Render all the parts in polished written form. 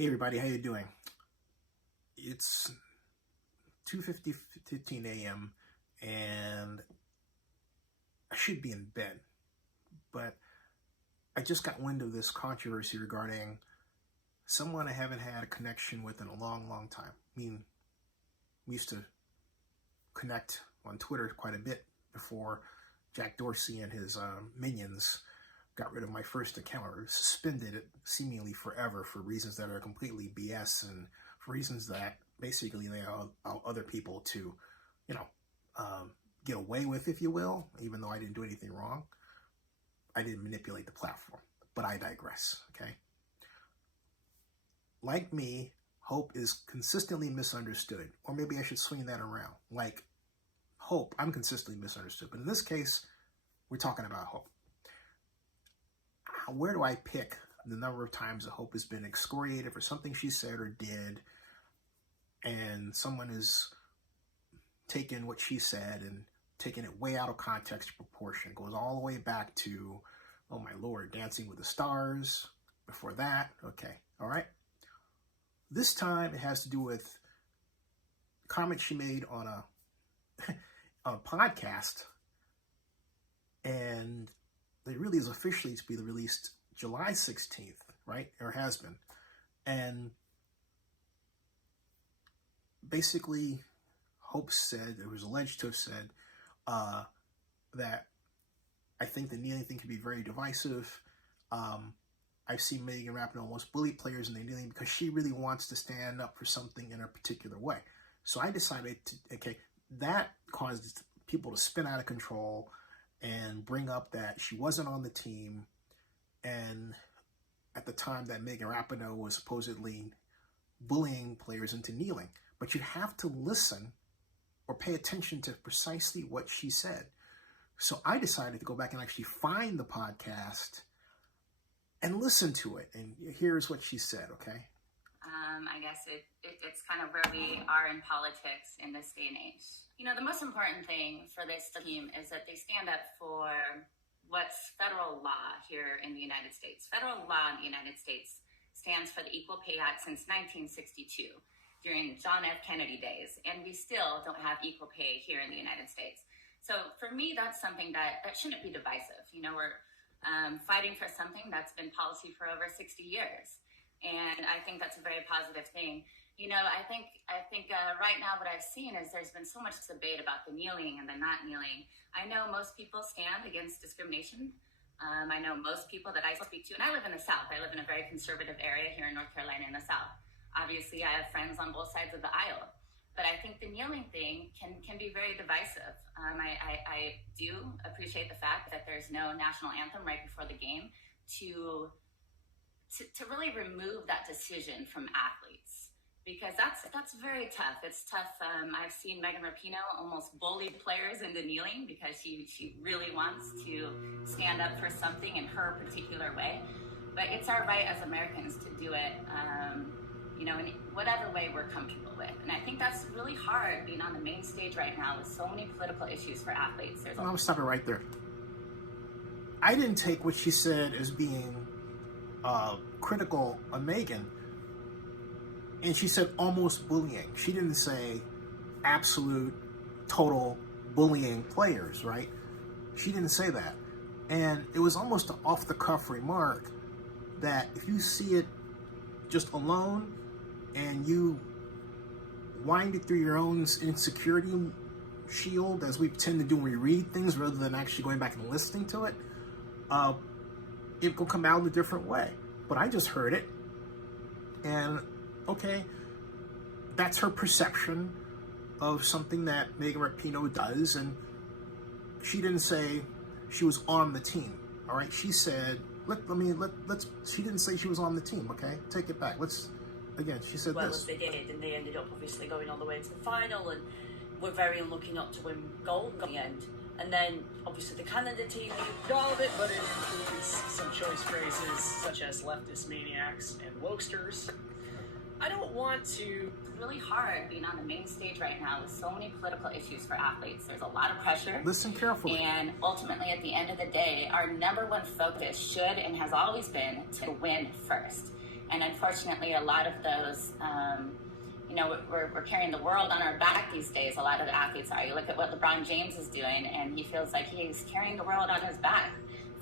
Hey everybody, how you doing? It's 2:15 a.m. and I should be in bed, but I just got wind of this controversy regarding someone I haven't had a connection with in a long time. I mean, we used to connect on Twitter quite a bit before Jack Dorsey and his minions got rid of my first account, or suspended it seemingly forever for reasons that are completely BS and for reasons that basically they allow other people to, get away with, if you will, even though I didn't do anything wrong. I didn't manipulate the platform, but I digress, okay? Like me, Hope is consistently misunderstood, or maybe I should swing that around. Like Hope, I'm consistently misunderstood, but in this case, we're talking about Hope. Where do I pick the number of times that Hope has been excoriated for something she said or did, and someone has taken what she said and taken it way out of context proportion? It goes all the way back to, oh my Lord, Dancing with the Stars. Before that, okay, all right. This time it has to do with comments she made on a podcast, and it really is officially to be released July 16th, right? Or has been. And basically, Hope said, it was alleged to have said, that I think the kneeling thing can be very divisive. I've seen Megan Rapinoe almost bully players in their kneeling because she really wants to stand up for something in a particular way. So I decided to, okay, that caused people to spin out of control and bring up that she wasn't on the team, and at the time that Megan Rapinoe was supposedly bullying players into kneeling. But you have to listen or pay attention to precisely what she said. So I decided to go back and actually find the podcast and listen to it. And here's what she said, okay? I guess it's kind of where we are in politics in this day and age. You know, the most important thing for this team is that they stand up for what's federal law here in the United States. Federal law in the United States stands for the Equal Pay Act since 1962, during John F. Kennedy days, and we still don't have equal pay here in the United States. So for me, that's something that shouldn't be divisive. You know, we're fighting for something that's been policy for over 60 years. And I think that's a very positive thing. You know, I think right now what I've seen is there's been so much debate about the kneeling and the not kneeling. I know most people stand against discrimination. I know most people that I speak to, and I live in the South. I live in a very conservative area here in North Carolina in the South. Obviously, I have friends on both sides of the aisle. But I think the kneeling thing can be very divisive. I do appreciate the fact that there's no national anthem right before the game to really remove that decision from athletes, because that's very tough. It's tough. I've seen Megan Rapinoe almost bully players into kneeling because she really wants to stand up for something in her particular way. But it's our right as Americans to do it, in whatever way we're comfortable with. And I think that's really hard being on the main stage right now with so many political issues for athletes. I'm going to stop it right there. I didn't take what she said as being critical of Megan, and she said almost bullying. She didn't say absolute, total bullying players, right? She didn't say that. And it was almost an off-the-cuff remark that if you see it just alone and you wind it through your own insecurity shield, as we tend to do when we read things rather than actually going back and listening to it, it will come out in a different way. But I just heard it, and okay, that's her perception of something that Megan Rapinoe does, and she didn't say she was on the team, all right? She said, she didn't say she was on the team, okay? Take it back. She said well, this. As they did, and they ended up obviously going all the way to the final, and were very unlucky not to win gold in the end. And then, obviously, the Canada team, not all of it, but it includes some choice phrases such as leftist maniacs and wokesters. I don't want to... It's really hard being on the main stage right now with so many political issues for athletes. There's a lot of pressure. Listen carefully. And ultimately, at the end of the day, our number one focus should and has always been to win first. And unfortunately, a lot of those, we're carrying the world on our back these days. A lot of the athletes are. You look at what LeBron James is doing, and he feels like he's carrying the world on his back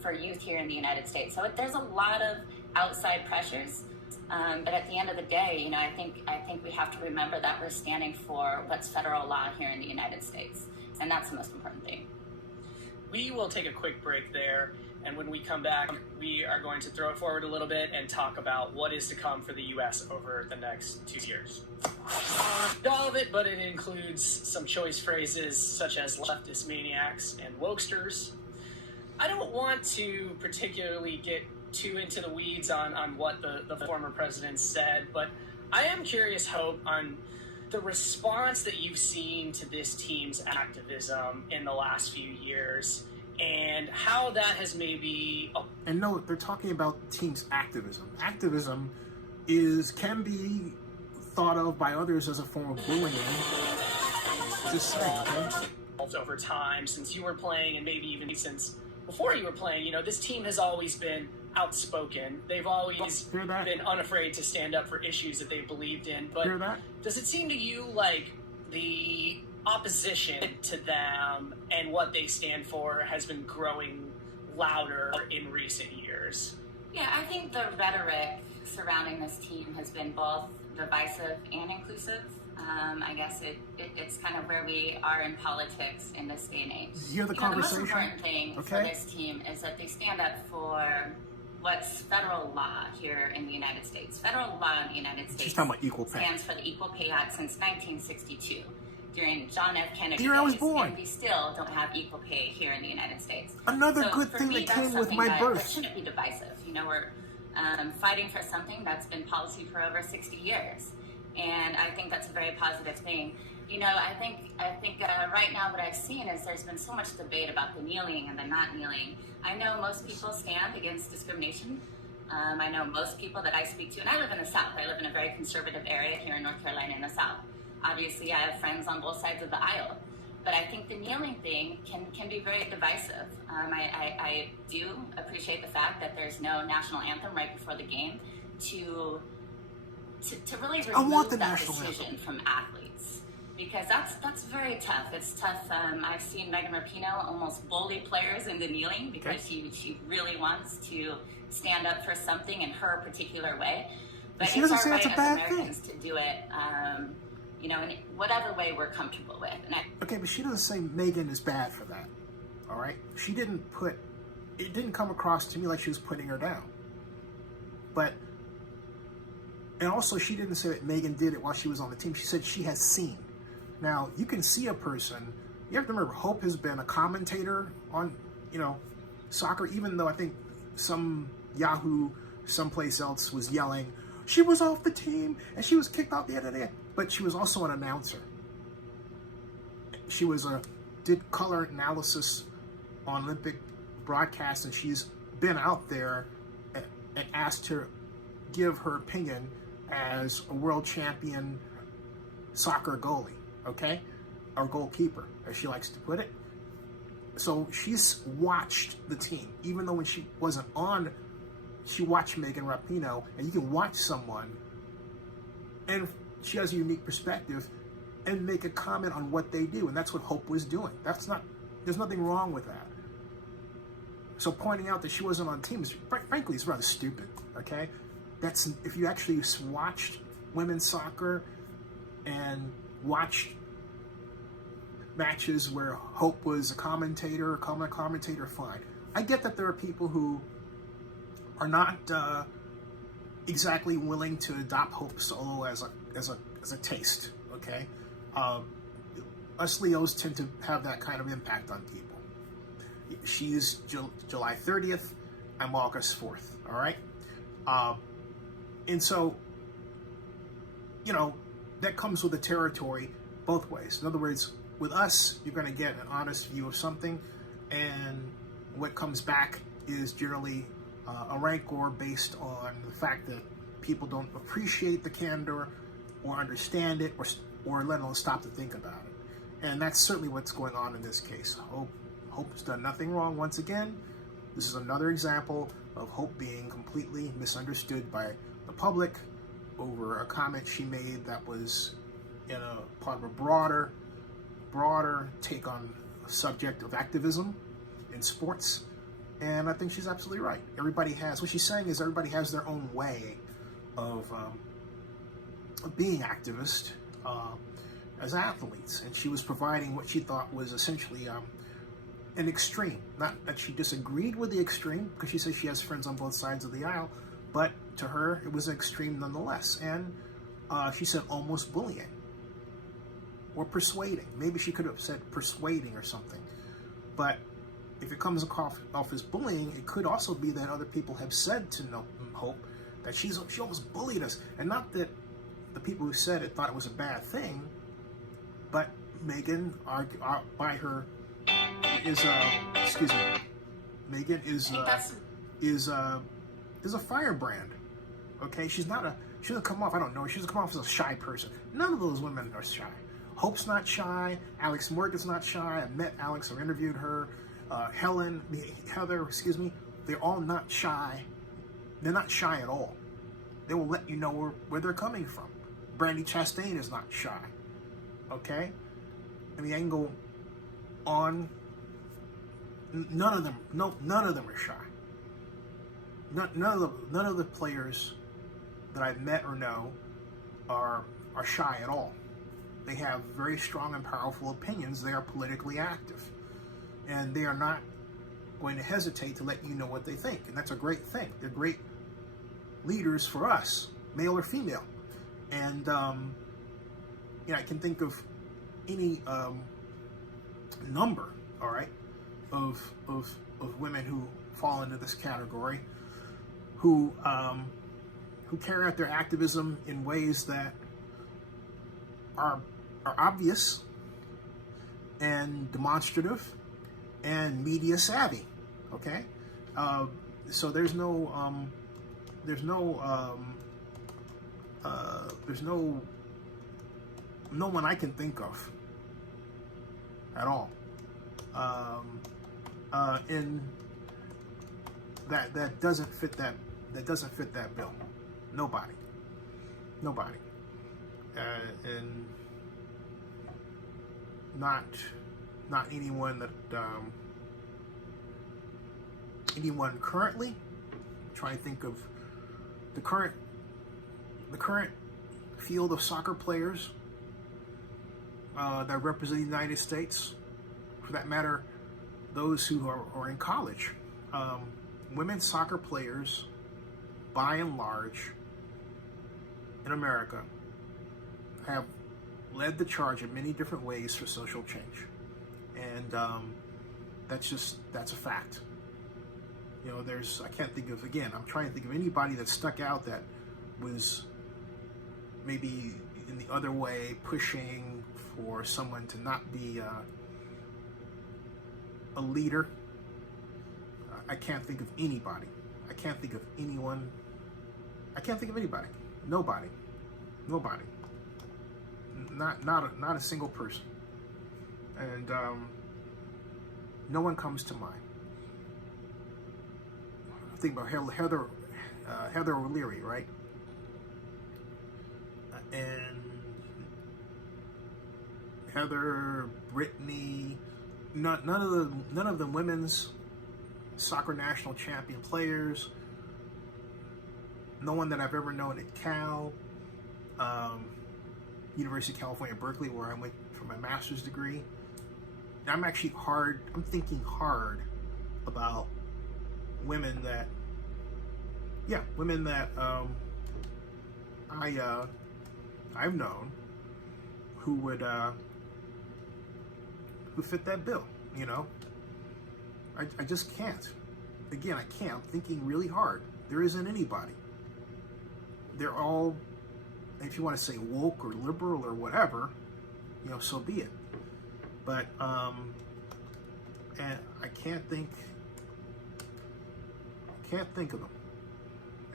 for youth here in the United States. So there's a lot of outside pressures. But at the end of the day, I think we have to remember that we're standing for what's federal law here in the United States. And that's the most important thing. We will take a quick break there, and when we come back, we are going to throw it forward a little bit and talk about what is to come for the U.S. over the next 2 years. Not all of it, but it includes some choice phrases such as leftist maniacs and wokesters. I don't want to particularly get too into the weeds on what the former president said, but I am curious, Hope, on the response that you've seen to this team's activism in the last few years and how that has maybe... And no, they're talking about team's activism. Activism can be thought of by others as a form of bullying. Just saying, okay? Over time, since you were playing, and maybe even since before you were playing, this team has always been outspoken. They've always been unafraid to stand up for issues that they believed in. But does it seem to you like the opposition to them and what they stand for has been growing louder in recent years? Yeah, I think the rhetoric surrounding this team has been both divisive and inclusive. I guess it's kind of where we are in politics in this day and age. You hear the conversation? The most important thing for this team is that they stand up for what's federal law here in the United States. Federal law in the United States stands for the Equal Pay Act since 1962. During John F. Kennedy year I was born. And we still don't have equal pay here in the United States. Another good thing that came with my birth. That shouldn't be divisive. We're fighting for something that's been policy for over 60 years. And I think that's a very positive thing. I think right now what I've seen is there's been so much debate about the kneeling and the not kneeling. I know most people stand against discrimination. I know most people that I speak to, and I live in the South. I live in a very conservative area here in North Carolina in the South. Obviously, I have friends on both sides of the aisle. But I think the kneeling thing can be very divisive. I do appreciate the fact that there's no national anthem right before the game to really remove that decision from athletes, because that's very tough. It's tough. I've seen Megan Rapinoe almost bully players into kneeling because she really wants to stand up for something in her particular way. But she it's doesn't our say right it's a bad as Americans to do it, in whatever way we're comfortable with. Okay, but she doesn't say Megan is bad for that. All right, it didn't come across to me like she was putting her down. And also, she didn't say that Megan did it while she was on the team. She said she has seen. Now, you can see a person. You have to remember, Hope has been a commentator on, soccer, even though I think some Yahoo someplace else was yelling, she was off the team and she was kicked out the other day. But she was also an announcer. She did color analysis on Olympic broadcasts, and she's been out there and asked to give her opinion as a world champion soccer goalie, okay? Or goalkeeper, as she likes to put it. So she's watched the team, even though when she wasn't on, she watched Megan Rapinoe, and you can watch someone, and she has a unique perspective, and make a comment on what they do, and that's what Hope was doing. There's nothing wrong with that. So pointing out that she wasn't on teams, frankly, is rather stupid, okay? If you actually watched women's soccer and watched matches where Hope was a commentator, fine. I get that there are people who are not exactly willing to adopt Hope Solo as a taste, okay? Us Leos tend to have that kind of impact on people. She's July 30th, I'm August 4th, all right? And so, that comes with the territory both ways. In other words, with us, you're going to get an honest view of something, and what comes back is generally a rancor based on the fact that people don't appreciate the candor or understand it or let alone stop to think about it. And that's certainly what's going on in this case. Hope has done nothing wrong once again. This is another example of Hope being completely misunderstood by the public over a comment she made that was in a part of a broader take on a subject of activism in sports. And I think she's absolutely right. Everybody has, what she's saying is everybody has their own way of being activist as athletes. And she was providing what she thought was essentially an extreme. Not that she disagreed with the extreme, because she says she has friends on both sides of the aisle, but to her, it was an extreme nonetheless. And she said almost bullying or persuading. Maybe she could have said persuading or something. But if it comes off as bullying, it could also be that other people have said to Hope that she almost bullied us. And not that the people who said it thought it was a bad thing, but Megan, by her, Megan is a firebrand. Okay, she doesn't come off, I don't know, she doesn't come off as a shy person. None of those women are shy. Hope's not shy. Alex Morgan's not shy. I met Alex, I interviewed her. Heather, they're all not shy. They're not shy at all. They will let you know where they're coming from. Brandy Chastain is not shy. Okay? I mean, I can go on. None of them are shy. None of the players that I've met or know are shy at all. They have very strong and powerful opinions. They are politically active. And they are not going to hesitate to let you know what they think. And that's a great thing. They're great leaders for us, male or female. And, I can think of any number, all right, of women who fall into this category, who carry out their activism in ways that are obvious and demonstrative and media savvy. Okay, so there's no one I can think of at all. And that doesn't fit that bill. Nobody. And not anyone that anyone currently. I'm trying to think of the current field of soccer players that represent the United States. For that matter, those who are in college. Women's soccer players, by and large, in America, have led the charge in many different ways for social change. And that's a fact. I'm trying to think of anybody that stuck out that was maybe in the other way, pushing for someone to not be a leader. I can't think of anybody. I can't think of anyone. I can't think of anybody. Nobody. Not a single person. And no one comes to mind. I think about Heather O'Leary, right? And Heather, Brittany, none of the women's soccer national champion players. No one that I've ever known at Cal, University of California, Berkeley, where I went for my master's degree. And I'm thinking hard about women that I've known who fit that bill. I just can't. Again, I can't. I'm thinking really hard. There isn't anybody. They're all, if you want to say woke or liberal or whatever, so be it. But and I can't think of them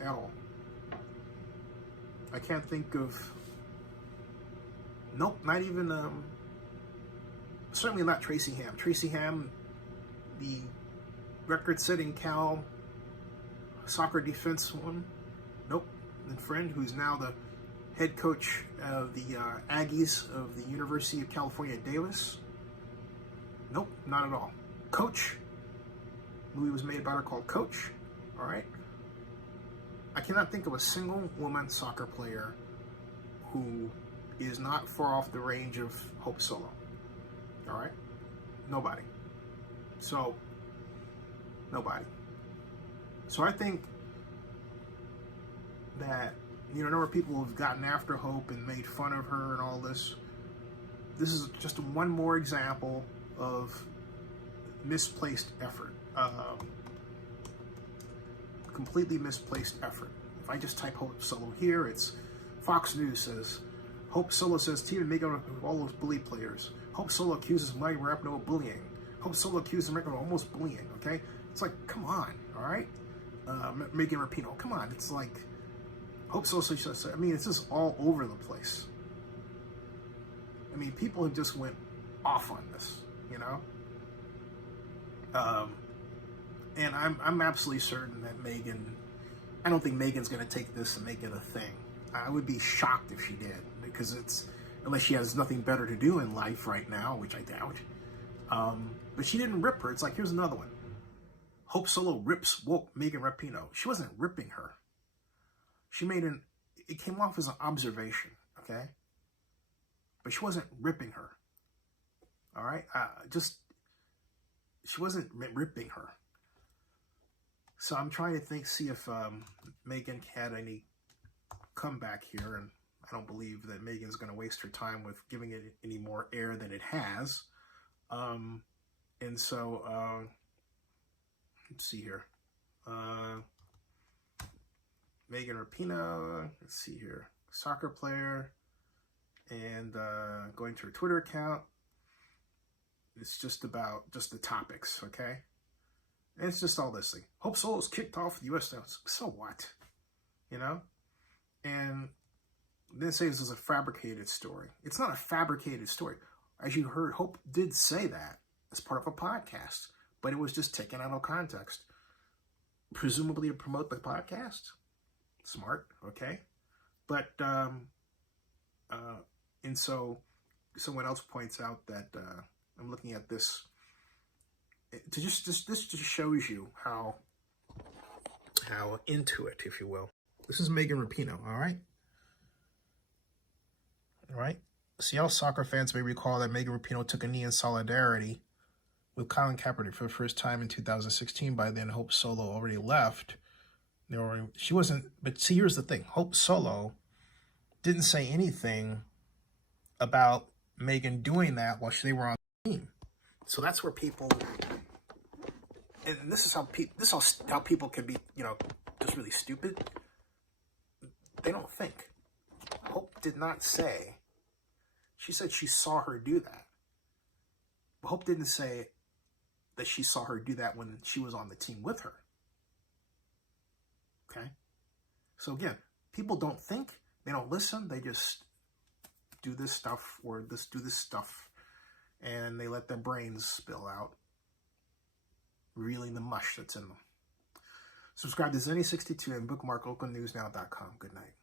at all. I can't think of. Nope, not even. Certainly not Tracy Ham. Tracy Ham, the record-setting Cal soccer defense one. Nope, and friend, who's now the head coach of the Aggies of the University of California, Davis? Nope, not at all. Coach. Movie was made about her called Coach. All right. I cannot think of a single woman soccer player who is not far off the range of Hope Solo. All right. Nobody. So, nobody. So I think that, you know, a number of people have gotten after Hope and made fun of her and all this. This is just one more example of misplaced effort. Completely misplaced effort. If I just type Hope Solo here, it's Fox News says, Hope Solo says team and make up with all those bully players. Hope Solo accuses Mike Rapinoe of bullying. Hope Solo accuses Mike of almost bullying, okay? It's like, come on, all right? Megan Rapinoe, come on. It's like, Hope Solo says, I mean, it's just all over the place. I mean, people have just went off on this, you know? And I'm absolutely certain that Megan, I don't think Megan's going to take this and make it a thing. I would be shocked if she did, because it's, unless she has nothing better to do in life right now, which I doubt. But she didn't rip her. It's like, here's another one. Hope Solo rips woke Megan Rapinoe. She wasn't ripping her. She made it came off as an observation, okay? But she wasn't ripping her. All right? She wasn't ripping her. So I'm trying to see if Megan had any comeback here, and I don't believe that Megan's going to waste her time with giving it any more air than it has. And so, let's see here. Megan Rapinoe, let's see here. Soccer player, and going to her Twitter account. It's just about the topics, okay? And it's just all this thing. Hope Solo's kicked off the U.S. now. So what? You know? And then say this is a fabricated story. It's not a fabricated story. As you heard, Hope did say that as part of a podcast, but it was just taken out of context. Presumably to promote the podcast. Smart, okay? But, and so someone else points out that I'm looking at this. This just shows you how into it, if you will. This is Megan Rapinoe, all right? All right? Seattle soccer fans may recall that Megan Rapinoe took a knee in solidarity with Colin Kaepernick for the first time in 2016. By then, Hope Solo already left. She wasn't, but see, here's the thing. Hope Solo didn't say anything about Megan doing that while they were on the team. So that's where people, and this is how people can be, you know, just really stupid. They don't think. Hope did not say. She said she saw her do that. But Hope didn't say that she saw her do that when she was on the team with her. Okay? So again, people don't think, they don't listen, they just do this stuff or do this stuff, and they let their brains spill out, reeling the mush that's in them. Subscribe to Zenny62 and bookmark oaklandnewsnow.com. Good night.